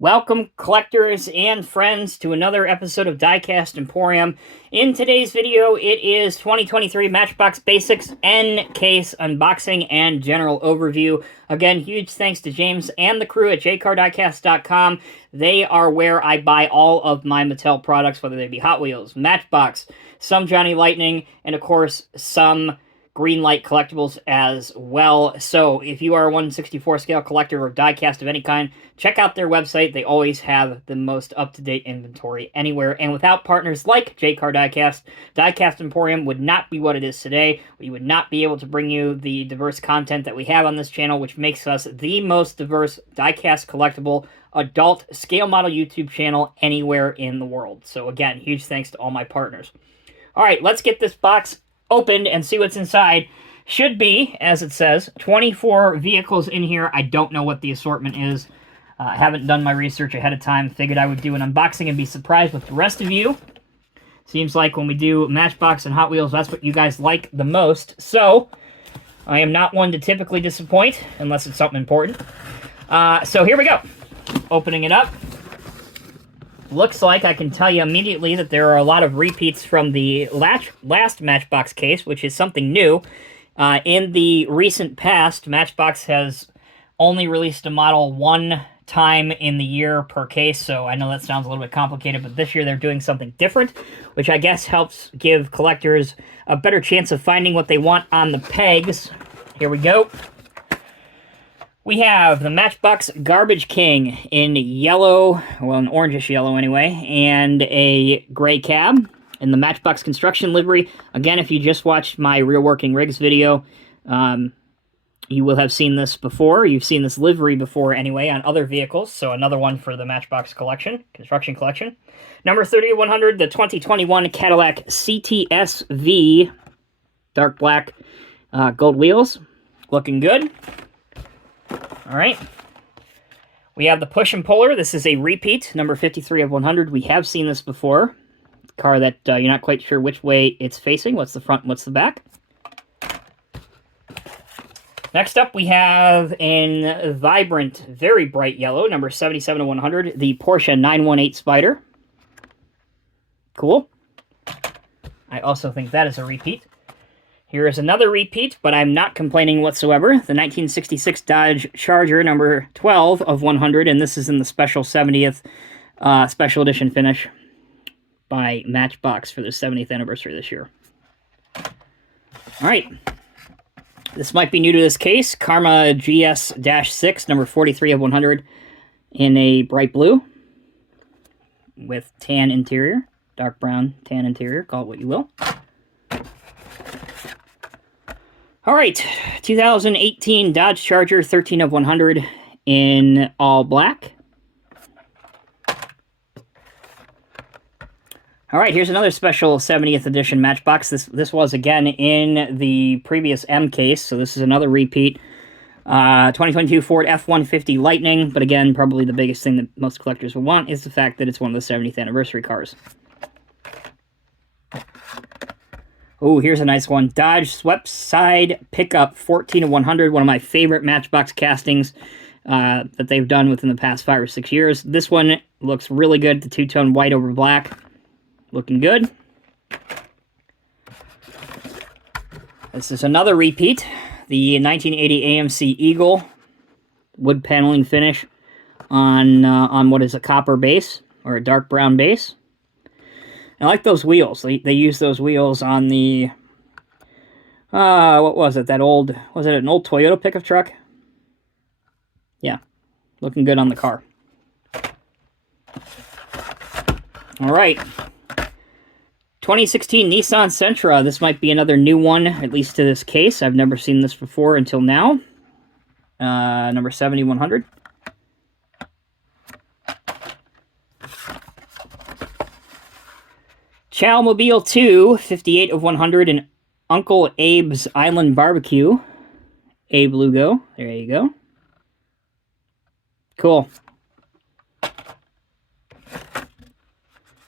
Welcome, collectors and friends, to another episode of Diecast Emporium. In today's video, it is 2023 Matchbox Basics N-Case Unboxing and General Overview. Again, huge thanks to James and the crew at JCarDiecast.com. They are where I buy all of my Mattel products, whether they be Hot Wheels, Matchbox, some Johnny Lightning, and of course, some Greenlight collectibles as well. So if you are a 1/64 scale collector of diecast of any kind, check out their website. They always have the most up-to-date inventory anywhere. And without partners like JCarDiecast, Diecast Emporium would not be what it is today. We would not be able to bring you the diverse content that we have on this channel, which makes us the most diverse diecast collectible adult scale model YouTube channel anywhere in the world. So again, huge thanks to all my partners. All right, let's get this box opened and see what's inside. Should be, as it says, 24 vehicles in here. I don't know what the assortment is. I haven't done my research ahead of time. Figured I would do an unboxing and be surprised with the rest of you. Seems like when we do Matchbox and Hot Wheels, that's what you guys like the most. So, I am not one to typically disappoint, unless it's something important. So here we go. Opening it up. Looks like I can tell you immediately that there are a lot of repeats from the last Matchbox case, which is something new. In the recent past, Matchbox has only released a model one time in the year per case, so I know that sounds a little bit complicated, but this year they're doing something different, which I guess helps give collectors a better chance of finding what they want on the pegs. Here we go. We have the Matchbox Garbage King in yellow, well, an orangish yellow anyway, and a gray cab in the Matchbox Construction livery. Again, if you just watched my Real Working Rigs video, you will have seen this before. You've seen this livery before anyway on other vehicles, so another one for the Matchbox collection, construction collection. Number 3100, the 2021 Cadillac CTS-V, dark black gold wheels, looking good. All right, we have the Push and Puller. This is a repeat, number 53 of 100. We have seen this before. Car that you're not quite sure which way it's facing. What's the front, what's the back? Next up, we have in vibrant, very bright yellow, number 77 of 100, the Porsche 918 Spyder. Cool. I also think that is a repeat. Here is another repeat, but I'm not complaining whatsoever. The 1966 Dodge Charger, number 12 of 100, and this is in the special 70th special edition finish by Matchbox for the 70th anniversary this year. All right. This might be new to this case. Karma GS-6, number 43 of 100, in a bright blue with tan interior, dark brown tan interior, call it what you will. All right, 2018 Dodge Charger, 13 of 100 in all black. All right, here's another special 70th edition Matchbox. This was, again, in the previous M case, so this is another repeat. 2022 Ford F-150 Lightning, but again, probably the biggest thing that most collectors will want is the fact that it's one of the 70th anniversary cars. Oh, here's a nice one. Dodge Swept Side Pickup, 14 of 100. One of my favorite Matchbox castings that they've done within the past 5 or 6 years. This one looks really good. The two-tone white over black. Looking good. This is another repeat. The 1980 AMC Eagle wood paneling finish on what is a copper base or a dark brown base. I like those wheels. They use those wheels on the, what was it, that old, was it an old Toyota pickup truck? Yeah, looking good on the car. All right. 2016 Nissan Sentra. This might be another new one, at least to this case. I've never seen this before until now. Number 7100. Chowmobile 2, 58 of 100, and Uncle Abe's Island Barbecue. Abe Lugo. There you go. Cool.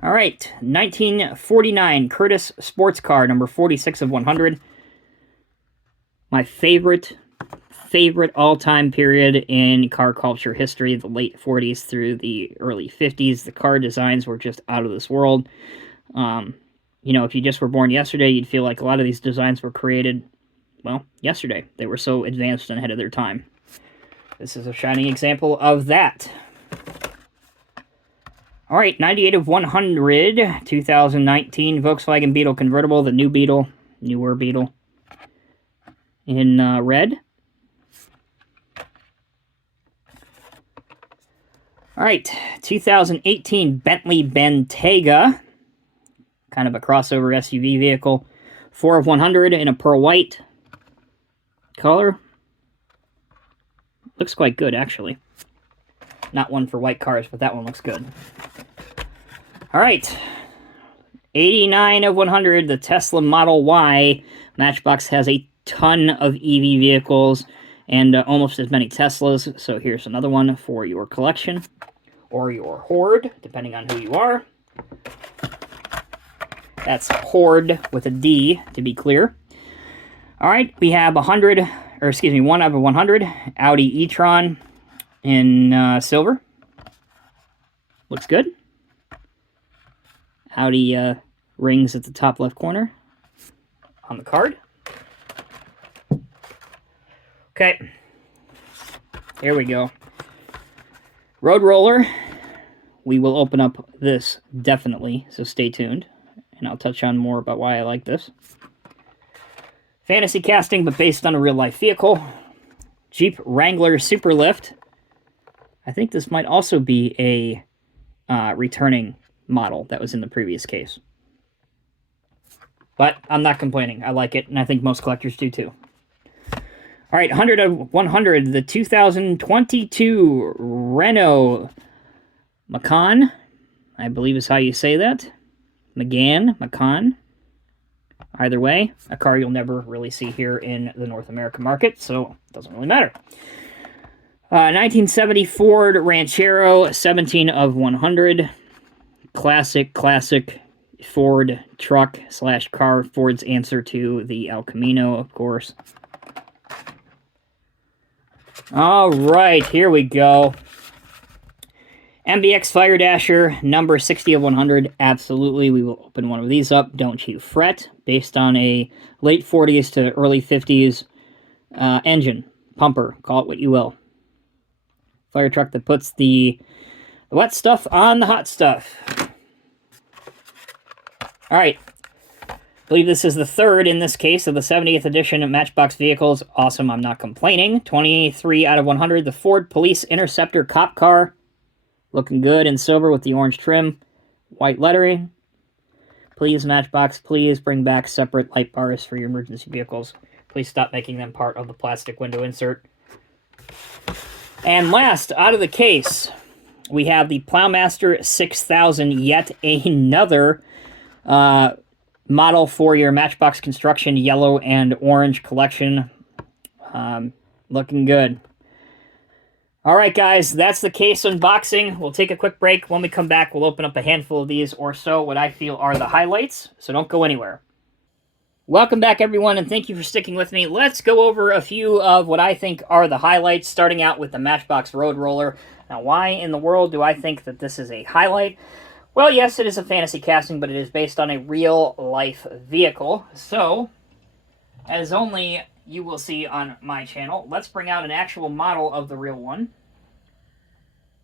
All right, 1949 Curtis Sports Car, number 46 of 100. My favorite favorite all-time period in car culture history, the late 40s through the early 50s. The car designs were just out of this world. You know, if you just were born yesterday, you'd feel like a lot of these designs were created, well, yesterday. They were so advanced and ahead of their time. This is a shining example of that. All right, 98 of 100, 2019 Volkswagen Beetle convertible, the new Beetle, newer Beetle, in red. All right, 2018 Bentley Bentayga, kind of a crossover SUV vehicle, 4 of 100 in a pearl white color. Looks quite good, actually. Not one for white cars, but that one looks good. All right, 89 of 100, the Tesla Model Y. Matchbox has a ton of EV vehicles and almost as many Teslas, so here's another one for your collection, or your hoard, depending on who you are. That's hoard with a D, to be clear. All right, we have 1 out of 100, Audi e-tron in silver. Looks good. Audi rings at the top left corner on the card. Okay, here we go. Road Roller. We will open up this definitely, so stay tuned. And I'll touch on more about why I like this. Fantasy casting, but based on a real-life vehicle. Jeep Wrangler Superlift. I think this might also be a returning model that was in the previous case. But I'm not complaining. I like it, and I think most collectors do too. All right, 100 of 100, the 2022 Renault Macan, I believe is how you say that. Macan. Either way, a car you'll never really see here in the North American market, so it doesn't really matter. 1970 Ford Ranchero, 17 of 100. Classic Ford truck / car. Ford's answer to the El Camino, of course. All right, here we go. MBX Fire Dasher, number 60 of 100. Absolutely, we will open one of these up. Don't you fret. Based on a late 40s to early 50s engine, pumper, call it what you will. Fire truck that puts the wet stuff on the hot stuff. All right. I believe this is the third in this case of the 70th edition of Matchbox vehicles. Awesome, I'm not complaining. 23 out of 100, the Ford Police Interceptor cop car. Looking good in silver with the orange trim. White lettering. Please, Matchbox, please bring back separate light bars for your emergency vehicles. Please stop making them part of the plastic window insert. And last, out of the case, we have the Plowmaster 6000, yet another model for your Matchbox Construction yellow and orange collection. Looking good. All right, guys, that's the case unboxing. We'll take a quick break. When we come back, we'll open up a handful of these or so, what I feel are the highlights, so don't go anywhere. Welcome back, everyone, and thank you for sticking with me. Let's go over a few of what I think are the highlights, starting out with the Matchbox Road Roller. Now, why in the world do I think that this is a highlight? Well, yes, it is a fantasy casting, but it is based on a real-life vehicle. So, as only you will see on my channel, let's bring out an actual model of the real one.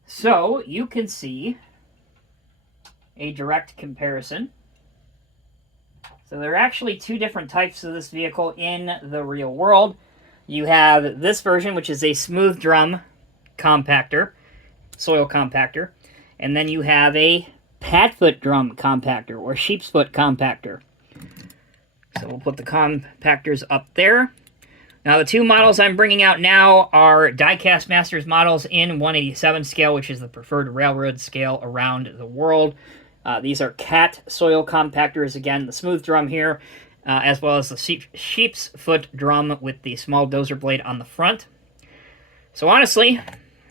So, you can see a direct comparison. So there are actually two different types of this vehicle in the real world. You have this version, which is a smooth drum compactor, soil compactor, and then you have a padfoot drum compactor, or sheep's foot compactor. So we'll put the compactors up there. Now the two models I'm bringing out now are Diecast Masters models in 187 scale, which is the preferred railroad scale around the world. These are cat soil compactors, again, the smooth drum here, as well as the sheep's foot drum with the small dozer blade on the front. So honestly,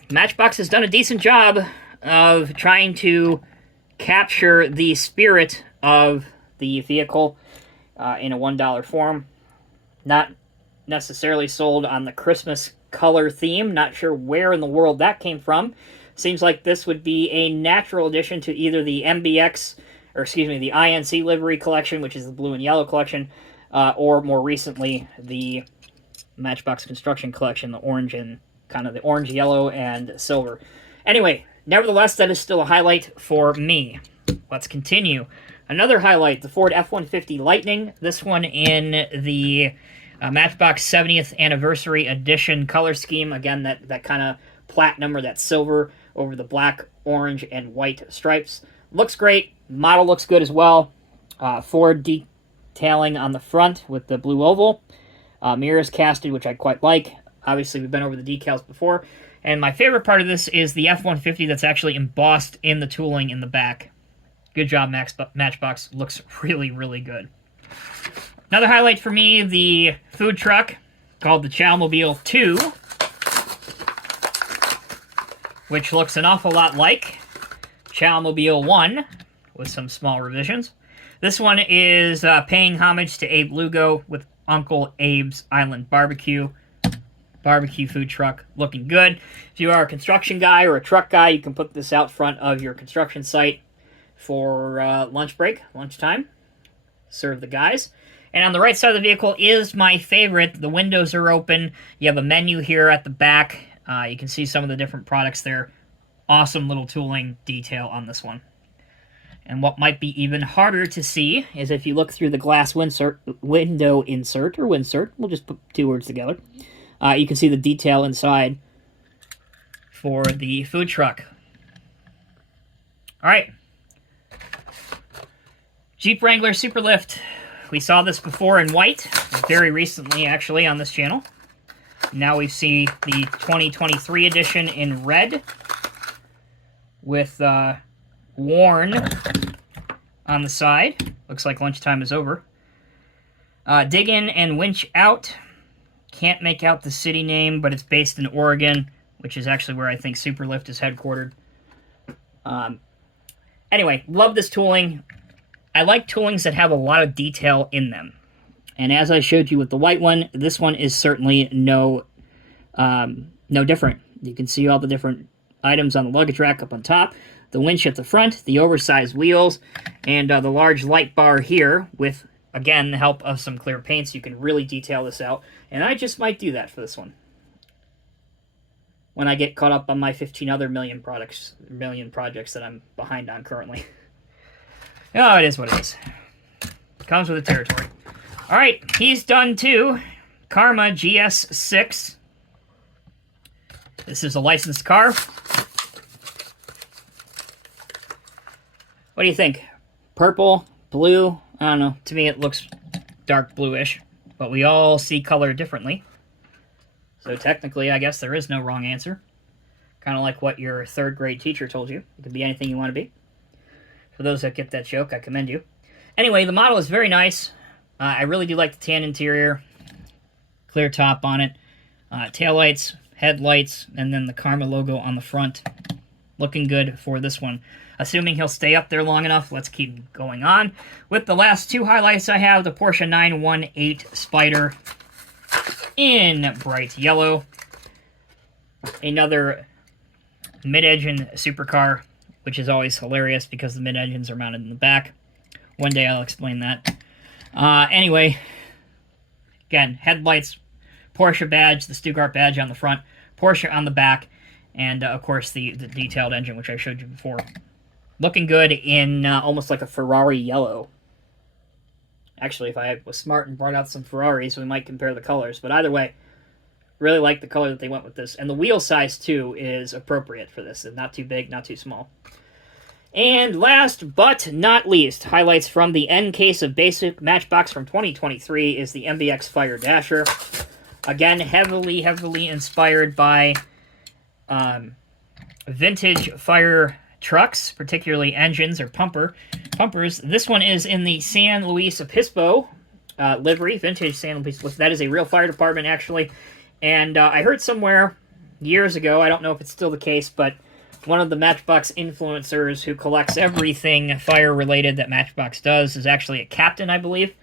Matchbox has done a decent job of trying to capture the spirit of the vehicle in a $1 form. Not necessarily sold on the Christmas color theme. Not sure where in the world that came from. Seems like this would be a natural addition to either the MBX, or excuse me, the INC livery collection, which is the blue and yellow collection, or more recently, the Matchbox Construction collection, the orange and kind of the orange, yellow, and silver. Anyway, nevertheless, that is still a highlight for me. Let's continue. Another highlight, the Ford F-150 Lightning. This one in the Matchbox 70th Anniversary Edition color scheme. Again, that kind of platinum or that silver over the black, orange, and white stripes. Looks great. Model looks good as well. Ford detailing on the front with the blue oval. Mirrors casted, which I quite like. Obviously, we've been over the decals before. And my favorite part of this is the F-150 that's actually embossed in the tooling in the back. Good job, Matchbox. Looks really, really good. Another highlight for me, the food truck called the Chowmobile 2, which looks an awful lot like Chowmobile 1 with some small revisions. This one is paying homage to Abe Lugo with Uncle Abe's Island Barbecue food truck, looking good. If you are a construction guy or a truck guy, you can put this out front of your construction site for lunch break, lunchtime. Serve the guys. And on the right side of the vehicle is my favorite. The windows are open. You have a menu here at the back. You can see some of the different products there. Awesome little tooling detail on this one. And what might be even harder to see is if you look through the glass window insert, or winsert, we'll just put two words together, you can see the detail inside for the food truck. All right. Jeep Wrangler Superlift. We saw this before in white, very recently actually on this channel. Now we see the 2023 edition in red with worn on the side. Looks like lunchtime is over. Dig in and winch out. Can't make out the city name, but it's based in Oregon, which is actually where I think Superlift is headquartered. Anyway, love this tooling. I like toolings that have a lot of detail in them. And as I showed you with the white one, this one is certainly no different. You can see all the different items on the luggage rack up on top, the winch at the front, the oversized wheels, and the large light bar here with, again, the help of some clear paints. You can really detail this out, and I just might do that for this one when I get caught up on my 15 other million projects that I'm behind on currently. Oh, it is what it is. Comes with the territory. All right, he's done too. Karma GS6. This is a licensed car. What do you think? Purple, blue? I don't know. To me, it looks dark bluish, but we all see color differently. So technically, I guess there is no wrong answer. Kind of like what your third grade teacher told you. It could be anything you want to be. For those that get that joke, I commend you. Anyway, the model is very nice. I really do like the tan interior. Clear top on it. Taillights, headlights, and then the Karma logo on the front. Looking good for this one. Assuming he'll stay up there long enough, let's keep going on. With the last two highlights, I have the Porsche 918 Spyder in bright yellow. Another mid-engine supercar, which is always hilarious because the mid-engines are mounted in the back. One day I'll explain that. Anyway, again, headlights, Porsche badge, the Stuttgart badge on the front, Porsche on the back, and of course the detailed engine, which I showed you before. Looking good in almost like a Ferrari yellow. Actually, if I was smart and brought out some Ferraris, we might compare the colors. But either way, really like the color that they went with this. And the wheel size, too, is appropriate for this. It's not too big, not too small. And last but not least, highlights from the end case of Basic Matchbox from 2023 is the MBX Fire Dasher. Again, heavily inspired by vintage fire trucks, particularly engines or pumpers. This one is in the San Luis Obispo livery, vintage San Luis. That is a real fire department, actually. And I heard somewhere years ago, I don't know if it's still the case, but one of the Matchbox influencers who collects everything fire-related that Matchbox does is actually a captain, I believe.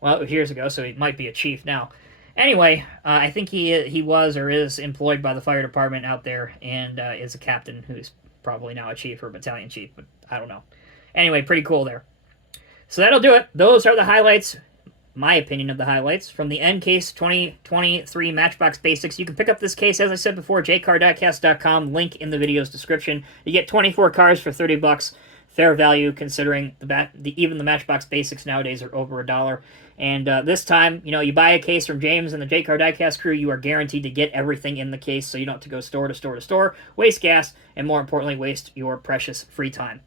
Well, years ago, so he might be a chief now. Anyway, I think he was or is employed by the fire department out there and is a captain who's probably now a chief or battalion chief, but I don't know. Anyway, pretty cool there. So that'll do it. Those are the highlights, my opinion of the highlights, from the N Case 2023 Matchbox Basics. You can pick up this case, as I said before, JCarDiecast.com, link in the video's description. You get 24 cars for $30. Fair value, considering even the Matchbox Basics nowadays are over $1. And this time, you buy a case from James and the JCar Diecast crew, you are guaranteed to get everything in the case, so you don't have to go store to store to store, waste gas, and more importantly, waste your precious free time.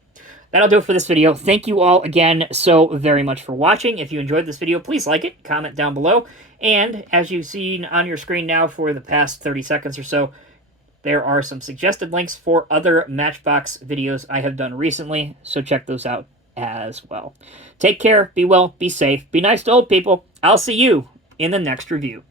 That'll do it for this video. Thank you all again so very much for watching. If you enjoyed this video, please like it, comment down below, and as you've seen on your screen now for the past 30 seconds or so, there are some suggested links for other Matchbox videos I have done recently, so check those out as well. Take care, be well, be safe, be nice to old people. I'll see you in the next review.